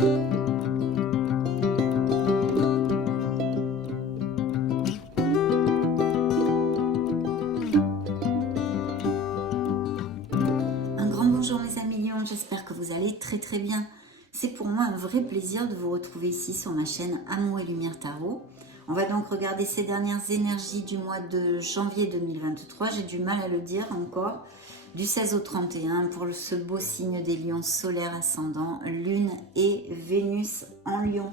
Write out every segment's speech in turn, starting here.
Un grand bonjour mes amis lions, j'espère que vous allez très bien. C'est pour moi un vrai plaisir de vous retrouver ici sur ma chaîne Amour et Lumière Tarot. On va donc regarder ces dernières énergies du mois de janvier 2023. J'ai du mal à le dire encore. Du 16 au 31 pour ce beau signe des lions solaire ascendant, Lune et Vénus en lion.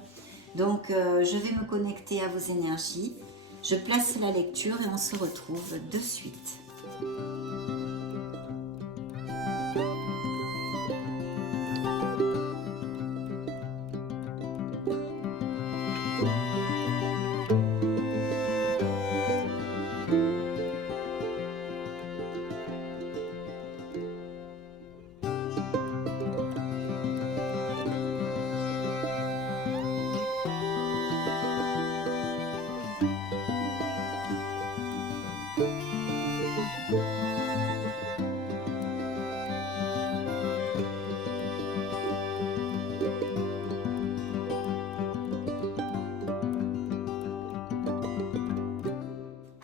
Donc je vais me connecter à vos énergies. Je place la lecture et on se retrouve de suite.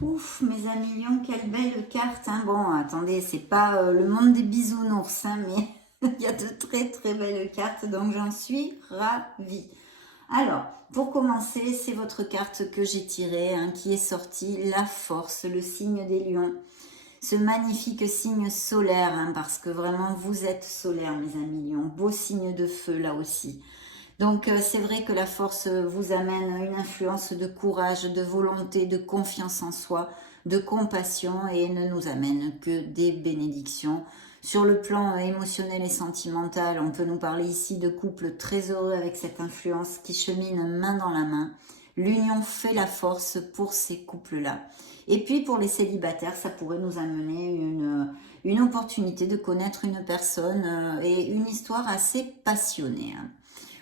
Ouf, mes amis lions, quelle belle carte. Hein. Bon, attendez, c'est pas le monde des bisounours, hein, mais il y a de très belles cartes, donc j'en suis ravie. Alors, pour commencer, c'est votre carte que j'ai tirée, hein, qui est sortie, la force, le signe des lions. Ce magnifique signe solaire, hein, parce que vraiment, vous êtes solaire, mes amis lions. Beau signe de feu, là aussi. Donc c'est vrai que la force vous amène une influence de courage, de volonté, de confiance en soi, de compassion et ne nous amène que des bénédictions. Sur le plan émotionnel et sentimental, on peut nous parler ici de couples très heureux avec cette influence qui chemine main dans la main. L'union fait la force pour ces couples-là. Et puis pour les célibataires, ça pourrait nous amener une opportunité de connaître une personne et une histoire assez passionnée. Hein.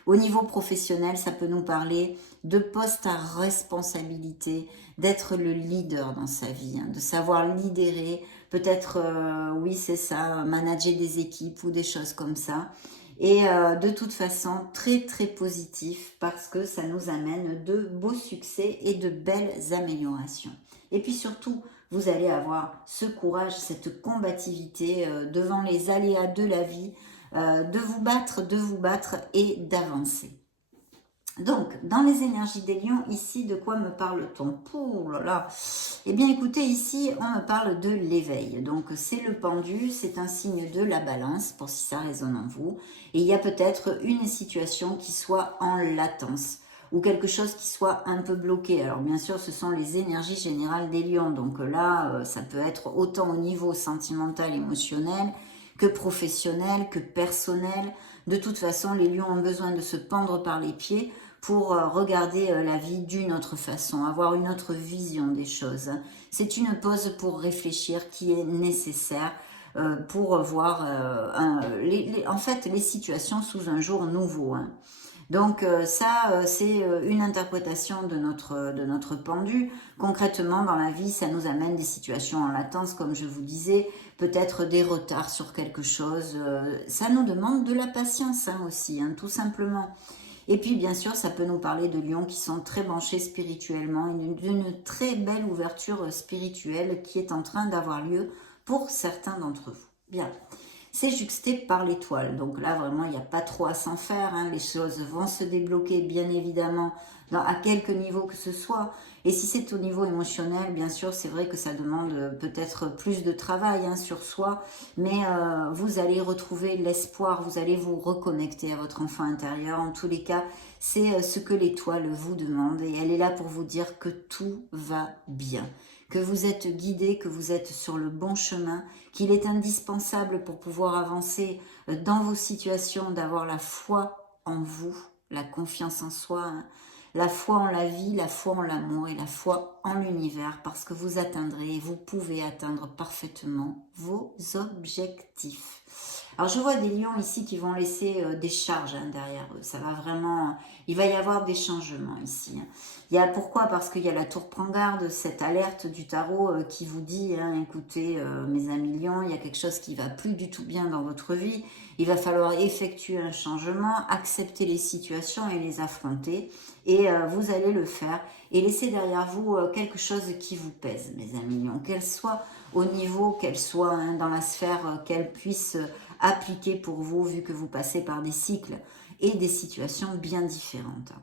Au niveau professionnel, ça peut nous parler de postes à responsabilité, d'être le leader dans sa vie, hein, de savoir lidérer, peut-être, oui c'est ça, manager des équipes ou des choses comme ça. Et de toute façon, très positif parce que ça nous amène de beaux succès et de belles améliorations. Et puis surtout, vous allez avoir ce courage, cette combativité devant les aléas de la vie, de vous battre et d'avancer. Donc, dans les énergies des lions, ici, de quoi me parle-t-on? Oh là là. Eh bien, écoutez, ici, on me parle de l'éveil. Donc, c'est le pendu, c'est un signe de la balance, pour si ça résonne en vous. Et il y a peut-être une situation qui soit en latence, ou quelque chose qui soit un peu bloqué. Alors, bien sûr, ce sont les énergies générales des lions. Donc là, ça peut être autant au niveau sentimental, émotionnel, que professionnel, que personnel. De toute façon, les lions ont besoin de se pendre par les pieds pour regarder la vie d'une autre façon, avoir une autre vision des choses. C'est une pause pour réfléchir qui est nécessaire pour voir en fait les situations sous un jour nouveau. Hein. Donc ça, c'est une interprétation de notre pendu. Concrètement, dans la vie, ça nous amène des situations en latence, comme je vous disais, peut-être des retards sur quelque chose. Ça nous demande de la patience hein, aussi, hein, tout simplement. Et puis, bien sûr, ça peut nous parler de lions qui sont très branchés spirituellement, d'une très belle ouverture spirituelle qui est en train d'avoir lieu pour certains d'entre vous. Bien. C'est juxté par l'étoile. Donc là, vraiment, il n'y a pas trop à s'en faire. Hein. Les choses vont se débloquer, bien évidemment, à quelque niveau que ce soit. Et si c'est au niveau émotionnel, bien sûr, c'est vrai que ça demande peut-être plus de travail hein, sur soi. Mais vous allez retrouver l'espoir, vous allez vous reconnecter à votre enfant intérieur. En tous les cas, c'est ce que l'étoile vous demande. Et elle est là pour vous dire que tout va bien. Que vous êtes guidé, que vous êtes sur le bon chemin, qu'il est indispensable pour pouvoir avancer dans vos situations, d'avoir la foi en vous, la confiance en soi, hein, la foi en la vie, la foi en l'amour et la foi en l'univers, parce que vous atteindrez et vous pouvez atteindre parfaitement vos objectifs. Alors je vois des lions ici qui vont laisser des charges derrière eux. Ça va vraiment, il va y avoir des changements ici. Il y a pourquoi? Parce qu'il y a la tour prend garde, cette alerte du tarot qui vous dit, écoutez mes amis lions, il y a quelque chose qui va plus du tout bien dans votre vie. Il va falloir effectuer un changement, accepter les situations et les affronter. Et vous allez le faire. Et laissez derrière vous quelque chose qui vous pèse, mes amis lions. Qu'elle soit au niveau, qu'elle soit dans la sphère, qu'elle puisse appliquer pour vous, vu que vous passez par des cycles et des situations bien différentes.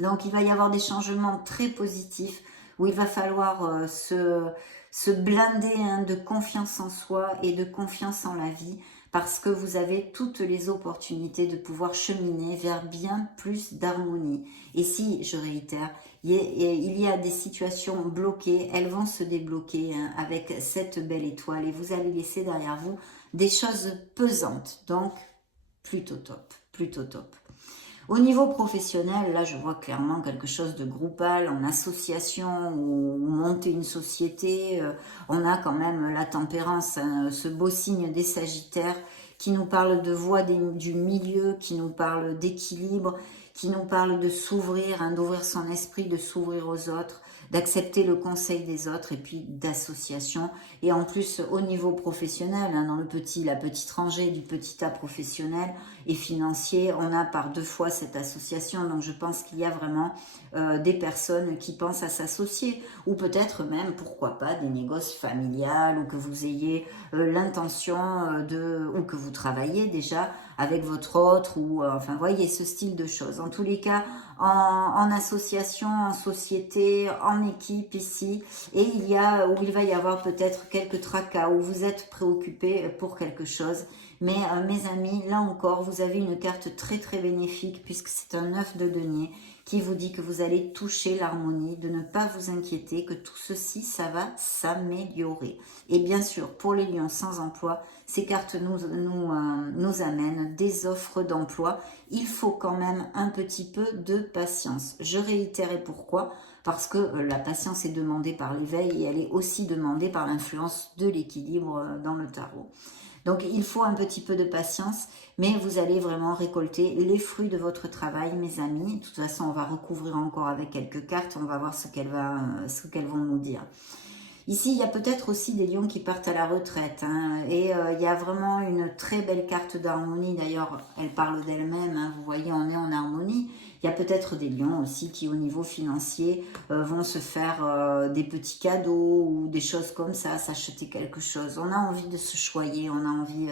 Donc il va y avoir des changements très positifs où il va falloir se blinder de confiance en soi et de confiance en la vie parce que vous avez toutes les opportunités de pouvoir cheminer vers bien plus d'harmonie. Et si, je réitère, il y a des situations bloquées, elles vont se débloquer avec cette belle étoile et vous allez laisser derrière vous des choses pesantes. Donc, plutôt top, plutôt top. Au niveau professionnel, là, je vois clairement quelque chose de groupal, en association ou monter une société. On a quand même la tempérance, ce beau signe des Sagittaires qui nous parle de voie du milieu, qui nous parle d'équilibre, qui nous parle de s'ouvrir, d'ouvrir son esprit, de s'ouvrir aux autres, d'accepter le conseil des autres et puis d'association. Et en plus, au niveau professionnel, dans la petite rangée du petit A professionnel et financier, on a par 2 fois cette association. Donc je pense qu'il y a vraiment des personnes qui pensent à s'associer ou peut-être même, pourquoi pas, des négoces familiales ou que vous ayez l'intention ou que vous travaillez déjà avec votre autre ou enfin voyez ce style de choses. En tous les cas, en association, en société, en équipe ici, et où il va y avoir peut-être quelques tracas où vous êtes préoccupés pour quelque chose. Mais mes amis, là encore, vous avez une carte très très bénéfique puisque c'est un 9 de denier qui vous dit que vous allez toucher l'harmonie, de ne pas vous inquiéter, que tout ceci, ça va s'améliorer. Et bien sûr, pour les lions sans emploi, ces cartes nous amènent des offres d'emploi. Il faut quand même un petit peu de patience. Je réitérais pourquoi. Parce que la patience est demandée par l'éveil et elle est aussi demandée par l'influence de l'équilibre dans le tarot. Donc il faut un petit peu de patience, mais vous allez vraiment récolter les fruits de votre travail, mes amis. De toute façon, on va recouvrir encore avec quelques cartes, on va voir ce qu'elles vont nous dire. Ici, il y a peut-être aussi des lions qui partent à la retraite. Et il y a vraiment une très belle carte d'harmonie. D'ailleurs, elle parle d'elle-même. Vous voyez, on est en harmonie. Il y a peut-être des lions aussi qui, au niveau financier, vont se faire des petits cadeaux ou des choses comme ça, s'acheter quelque chose. On a envie de se choyer, on a envie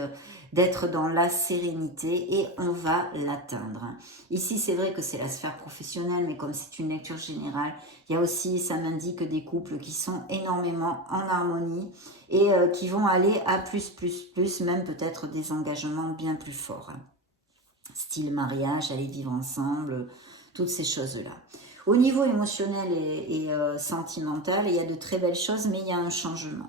d'être dans la sérénité et on va l'atteindre. Ici, c'est vrai que c'est la sphère professionnelle, mais comme c'est une lecture générale, il y a aussi, ça m'indique des couples qui sont énormément en harmonie et qui vont aller à plus, même peut-être des engagements bien plus forts. Style mariage, aller vivre ensemble, toutes ces choses-là. Au niveau émotionnel et sentimental, il y a de très belles choses, mais il y a un changement.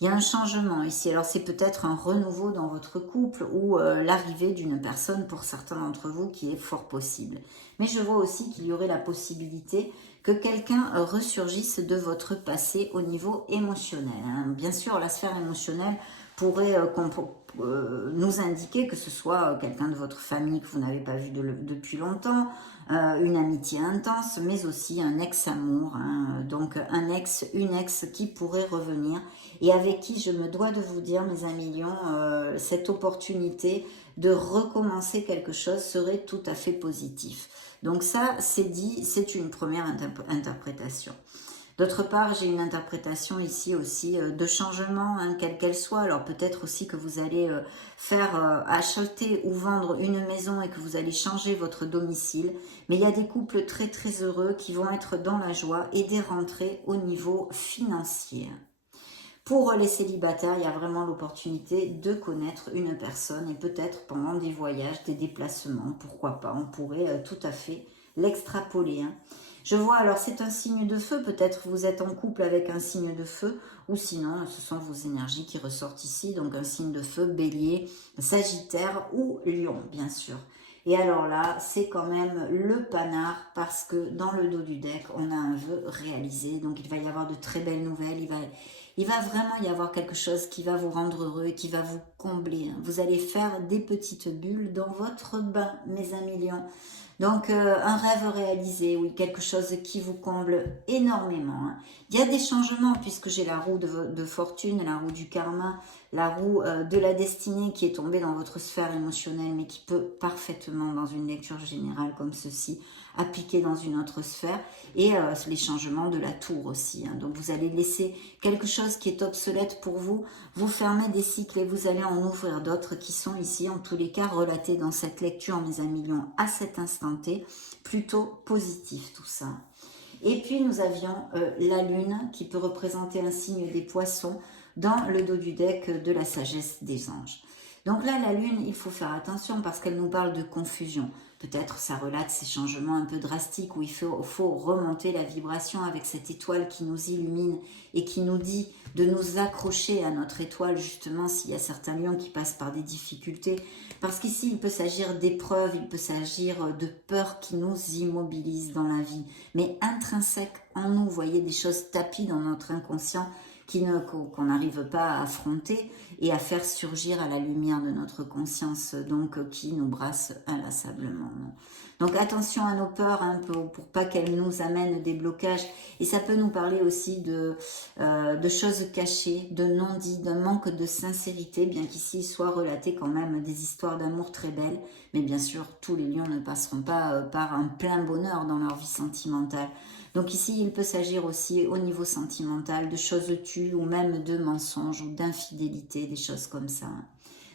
Il y a un changement ici. Alors, c'est peut-être un renouveau dans votre couple ou l'arrivée d'une personne pour certains d'entre vous qui est fort possible. Mais je vois aussi qu'il y aurait la possibilité que quelqu'un ressurgisse de votre passé au niveau émotionnel. Bien sûr, la sphère émotionnelle pourrait nous indiquer que ce soit quelqu'un de votre famille que vous n'avez pas vu depuis longtemps, une amitié intense, mais aussi un ex-amour, donc une ex qui pourrait revenir et avec qui je me dois de vous dire, mes amis lions, cette opportunité de recommencer quelque chose serait tout à fait positif. Donc ça, c'est dit, c'est une première interprétation. D'autre part, j'ai une interprétation ici aussi de changement, quelle qu'elle soit. Alors peut-être aussi que vous allez faire acheter ou vendre une maison et que vous allez changer votre domicile. Mais il y a des couples très très heureux qui vont être dans la joie et des rentrées au niveau financier. Pour les célibataires, il y a vraiment l'opportunité de connaître une personne et peut-être pendant des voyages, des déplacements, pourquoi pas, on pourrait tout à fait l'extrapoler. Je vois, alors c'est un signe de feu, peut-être vous êtes en couple avec un signe de feu, ou sinon ce sont vos énergies qui ressortent ici, donc un signe de feu, bélier, sagittaire ou lion, bien sûr. Et alors là, c'est quand même le panard parce que dans le dos du deck, on a un vœu réalisé. Donc il va y avoir de très belles nouvelles. Il va vraiment y avoir quelque chose qui va vous rendre heureux et qui va vous combler. Vous allez faire des petites bulles dans votre bain, mes amis lions. Donc, un rêve réalisé, oui, quelque chose qui vous comble énormément. Hein. Il y a des changements puisque j'ai la roue de fortune, la roue du karma, la roue de la destinée qui est tombée dans votre sphère émotionnelle, mais qui peut parfaitement, dans une lecture générale comme ceci, appliquer dans une autre sphère. Et les changements de la tour aussi. Hein. Donc, vous allez laisser quelque chose qui est obsolète pour vous, vous fermez des cycles et vous allez en ouvrir d'autres qui sont ici, en tous les cas, relatés dans cette lecture, mes amis lions, à cet instant T, plutôt positif tout ça. Et puis nous avions la lune qui peut représenter un signe des poissons dans le dos du deck de la sagesse des anges. Donc là, la lune, il faut faire attention parce qu'elle nous parle de confusion. Peut-être ça relate ces changements un peu drastiques où il faut remonter la vibration avec cette étoile qui nous illumine et qui nous dit de nous accrocher à notre étoile justement s'il y a certains lions qui passent par des difficultés. Parce qu'ici, il peut s'agir d'épreuves, il peut s'agir de peurs qui nous immobilisent dans la vie. Mais intrinsèques en nous, vous voyez, des choses tapies dans notre inconscient qu'on n'arrive pas à affronter et à faire surgir à la lumière de notre conscience, donc qui nous brasse inlassablement. Donc attention à nos peurs hein, pour pas qu'elles nous amènent des blocages. Et ça peut nous parler aussi de choses cachées, de non-dits, d'un manque de sincérité, bien qu'ici soient relatées quand même des histoires d'amour très belles. Mais bien sûr, tous les lions ne passeront pas par un plein bonheur dans leur vie sentimentale. Donc ici, il peut s'agir aussi au niveau sentimental de choses tues ou même de mensonges ou d'infidélité, des choses comme ça.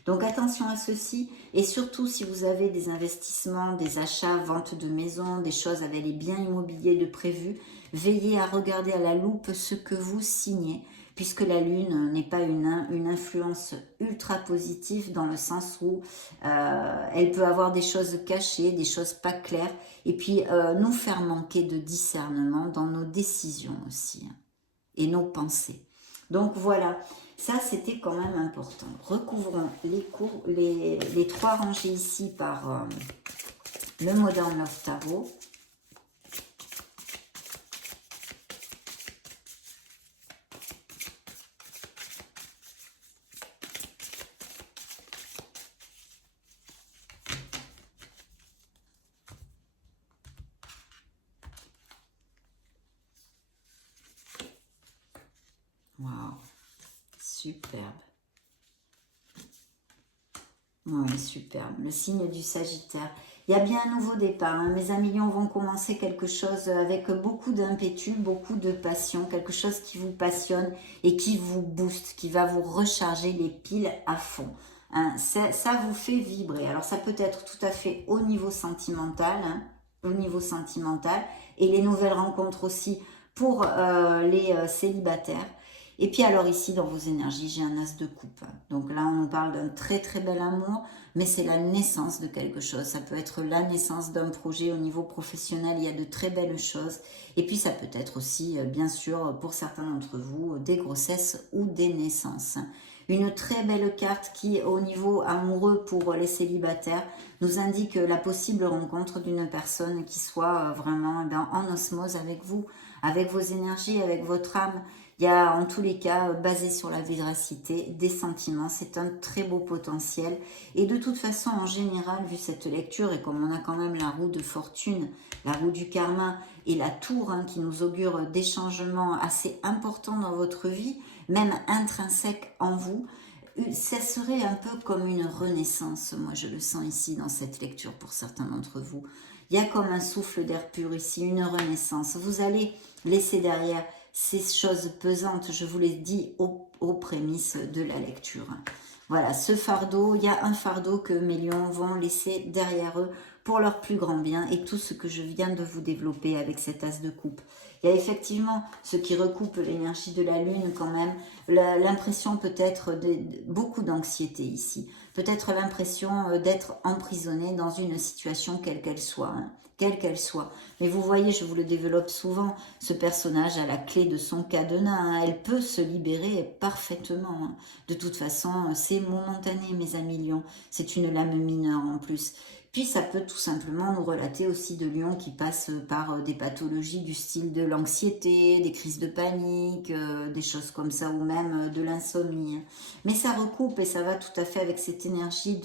Donc attention à ceci et surtout si vous avez des investissements, des achats, ventes de maisons, des choses avec les biens immobiliers de prévu, veillez à regarder à la loupe ce que vous signez puisque la lune n'est pas une influence ultra positive dans le sens où elle peut avoir des choses cachées, des choses pas claires et puis nous faire manquer de discernement dans nos décisions aussi hein, et nos pensées. Donc voilà, ça c'était quand même important. Recouvrons les trois rangées ici par le Modern Love Tarot. Waouh, superbe. Oui, superbe. Le signe du Sagittaire. Il y a bien un nouveau départ. Hein. Mes amis lions vont commencer quelque chose avec beaucoup d'impétu, beaucoup de passion, quelque chose qui vous passionne et qui vous booste, qui va vous recharger les piles à fond. Hein. Ça vous fait vibrer. Alors ça peut être tout à fait au niveau sentimental, hein, au niveau sentimental, et les nouvelles rencontres aussi pour les célibataires. Et puis alors ici, dans vos énergies, j'ai un as de coupe. Donc là, on nous parle d'un très très bel amour, mais c'est la naissance de quelque chose. Ça peut être la naissance d'un projet au niveau professionnel, il y a de très belles choses. Et puis ça peut être aussi, bien sûr, pour certains d'entre vous, des grossesses ou des naissances. Une très belle carte qui, au niveau amoureux pour les célibataires, nous indique la possible rencontre d'une personne qui soit vraiment en osmose avec vous, avec vos énergies, avec votre âme. Il y a en tous les cas, basé sur la véracité, des sentiments. C'est un très beau potentiel. Et de toute façon, en général, vu cette lecture, et comme on a quand même la roue de fortune, la roue du karma et la tour hein, qui nous augure des changements assez importants dans votre vie, même intrinsèques en vous, ça serait un peu comme une renaissance. Moi, je le sens ici dans cette lecture pour certains d'entre vous. Il y a comme un souffle d'air pur ici, une renaissance. Vous allez laisser derrière ces choses pesantes, je vous l'ai dit aux prémices de la lecture. Voilà, ce fardeau, il y a un fardeau que mes lions vont laisser derrière eux pour leur plus grand bien et tout ce que je viens de vous développer avec cet as de coupe. Il y a effectivement ce qui recoupe l'énergie de la lune quand même, l'impression peut-être de beaucoup d'anxiété ici, peut-être l'impression d'être emprisonné dans une situation quelle qu'elle soit, hein, quelle qu'elle soit. Mais vous voyez, je vous le développe souvent, ce personnage a la clé de son cadenas, hein, elle peut se libérer parfaitement. Hein. De toute façon, c'est momentané mes amis lions, c'est une lame mineure en plus. Puis ça peut tout simplement nous relater aussi de lions qui passent par des pathologies du style de l'anxiété, des crises de panique, des choses comme ça, ou même de l'insomnie. Mais ça recoupe et ça va tout à fait avec cette énergie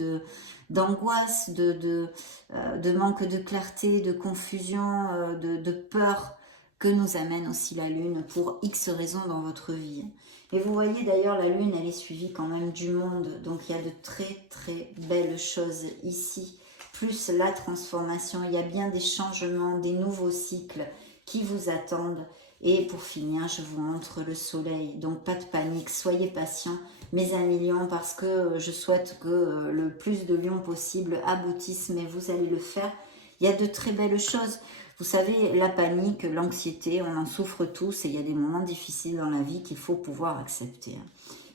d'angoisse, de manque de clarté, de confusion, de peur que nous amène aussi la Lune pour X raisons dans votre vie. Et vous voyez d'ailleurs, la Lune, elle est suivie quand même du monde, donc il y a de très très belles choses ici, plus la transformation, il y a bien des changements, des nouveaux cycles qui vous attendent. Et pour finir, je vous montre le soleil, donc pas de panique, soyez patients, mes amis lions, parce que je souhaite que le plus de lions possible aboutissent, mais vous allez le faire. Il y a de très belles choses. Vous savez, la panique, l'anxiété, on en souffre tous et il y a des moments difficiles dans la vie qu'il faut pouvoir accepter.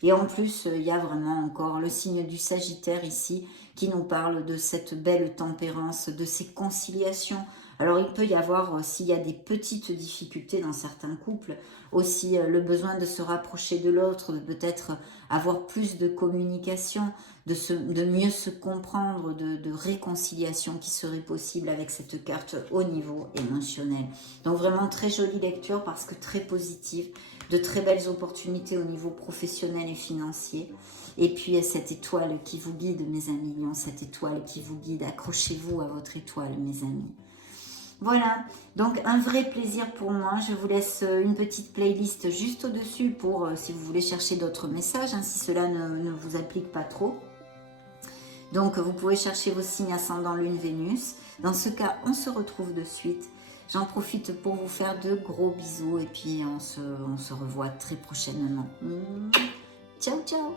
Et en plus, il y a vraiment encore le signe du Sagittaire ici qui nous parle de cette belle tempérance, de ces conciliations. Alors il peut y avoir, s'il y a des petites difficultés dans certains couples, aussi le besoin de se rapprocher de l'autre, de peut-être avoir plus de communication, de mieux se comprendre, de réconciliation qui serait possible avec cette carte au niveau émotionnel. Donc vraiment très jolie lecture parce que très positive, de très belles opportunités au niveau professionnel et financier. Et puis cette étoile qui vous guide, mes amis lions, cette étoile qui vous guide, accrochez-vous à votre étoile, mes amis. Voilà, donc un vrai plaisir pour moi. Je vous laisse une petite playlist juste au-dessus pour si vous voulez chercher d'autres messages, hein, si cela ne vous applique pas trop. Donc vous pouvez chercher vos signes ascendant Lune, Vénus. Dans ce cas, on se retrouve de suite. J'en profite pour vous faire de gros bisous et puis on se revoit très prochainement. Ciao, ciao!